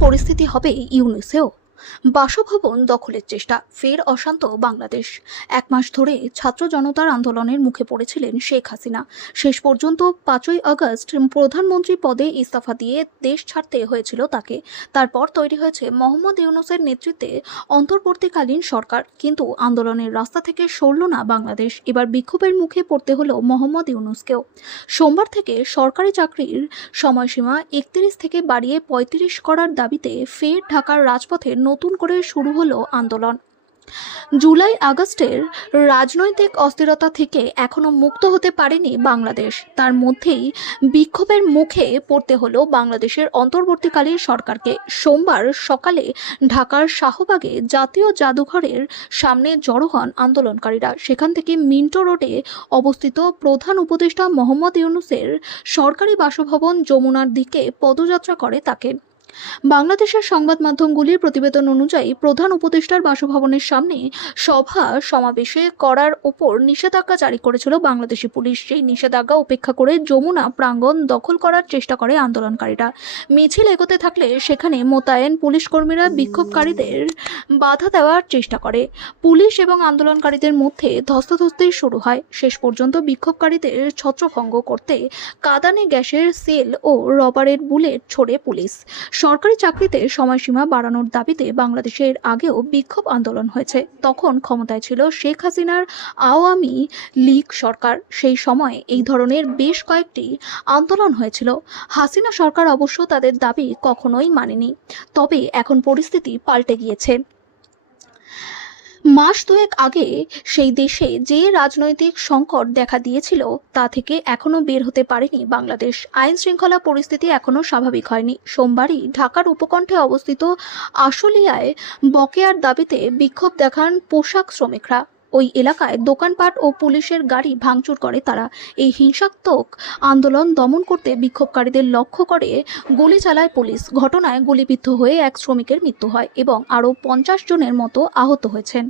পরিস্থিতি হবে ইউনিসেও। বাসভবন দখলের চেষ্টা, ফের অশান্ত বাংলাদেশ। এক মাস ধরে ছাত্র জনতার আন্দোলনের মুখে পড়েছিলেন শেখ হাসিনা। শেষ পর্যন্ত পাঁচই আগস্ট প্রধানমন্ত্রী পদে ইস্তফা দিয়ে দেশ ছাড়তে হয়েছিল তাকে। তারপর তৈরি হয়েছে মোহাম্মদ ইউনুসের নেতৃত্বে অন্তর্বর্তীকালীন সরকার। কিন্তু আন্দোলনের রাস্তা থেকে সরল না বাংলাদেশ। এবার বিক্ষোভের মুখে পড়তে হলো মোহাম্মদ ইউনুসকেও। সোমবার থেকে সরকারি চাকরির সময়সীমা একত্রিশ থেকে বাড়িয়ে পঁয়ত্রিশ করার দাবিতে ফের ঢাকার রাজপথে নতুন করে শুরু হলো আন্দোলন। জুলাই আগস্টের রাজনৈতিক অস্থিরতা থেকে এখনও মুক্ত হতে পারেনি বাংলাদেশ। তার মধ্যেই বিক্ষোভের মুখে পড়তে হলো বাংলাদেশের অন্তর্বর্তীকালীন সরকারকে। সোমবার সকালে ঢাকার শাহবাগে জাতীয় জাদুঘরের সামনে জড়ো হন আন্দোলনকারীরা। সেখান থেকে মিন্টো রোডে অবস্থিত প্রধান উপদেষ্টা মোহাম্মদ ইউনুসের সরকারি বাসভবন যমুনার দিকে পদযাত্রা করে তাকে। বাংলাদেশের সংবাদ মাধ্যমগুলির প্রতিবেদন অনুযায়ী প্রধান উপদেষ্টার বাসভবনের সামনে সভা সমাবেশে করার ওপর নিষেধাজ্ঞা জারি করেছিল বাংলাদেশি পুলিশ। সেই নিষেধাজ্ঞা উপেক্ষা করে যমুনা প্রাঙ্গণ দখল করার চেষ্টা করে আন্দোলনকারীরা। মিছিল এগোতে থাকলে সেখানে মোতায়েন পুলিশ কর্মীরা বিক্ষোভকারীদের বাধা দেওয়ার চেষ্টা করে। পুলিশ এবং আন্দোলনকারীদের মধ্যে ধস্তাধস্তি শুরু হয়। শেষ পর্যন্ত বিক্ষোভকারীদের ছত্রভঙ্গ করতে কাদানে গ্যাসের সেল ও রবারের বুলেট ছোড়ে পুলিশ। সরকারি চাকরিতে সময়সীমা বাড়ানোর দাবিতে বাংলাদেশের আগেও বিক্ষোভ আন্দোলন হয়েছে। তখন ক্ষমতায় ছিল শেখ হাসিনার আওয়ামী লীগ সরকার। সেই সময়ে এই ধরনের বেশ কয়েকটি আন্দোলন হয়েছিল। হাসিনা সরকার অবশ্য তাদের দাবি কখনোই মানেনি। তবে এখন পরিস্থিতি পাল্টে গিয়েছে। মাস দুয়েক আগে সেই দেশে যে রাজনৈতিক সংকট দেখা দিয়েছিল, তা থেকে এখনও বের হতে পারেনি বাংলাদেশ। আইন শৃঙ্খলা পরিস্থিতি এখনও স্বাভাবিক হয়নি। সোমবারই ঢাকার উপকণ্ঠে অবস্থিত আশুলিয়ায় বকেয়ার দাবিতে বিক্ষোভ দেখান পোশাক শ্রমিকরা। ওই এলাকায় দোকানপাট ও পুলিশের গাড়ি ভাঙচুর করে তারা। এই হিংসাত্মক আন্দোলন দমন করতে বিক্ষোভকারীদের লক্ষ্য করে গুলি চালায় পুলিশ। ঘটনায় গুলিবিদ্ধ হয়ে এক শ্রমিকের মৃত্যু হয় এবং আরও পঞ্চাশ জনের মতো আহত হয়েছেন।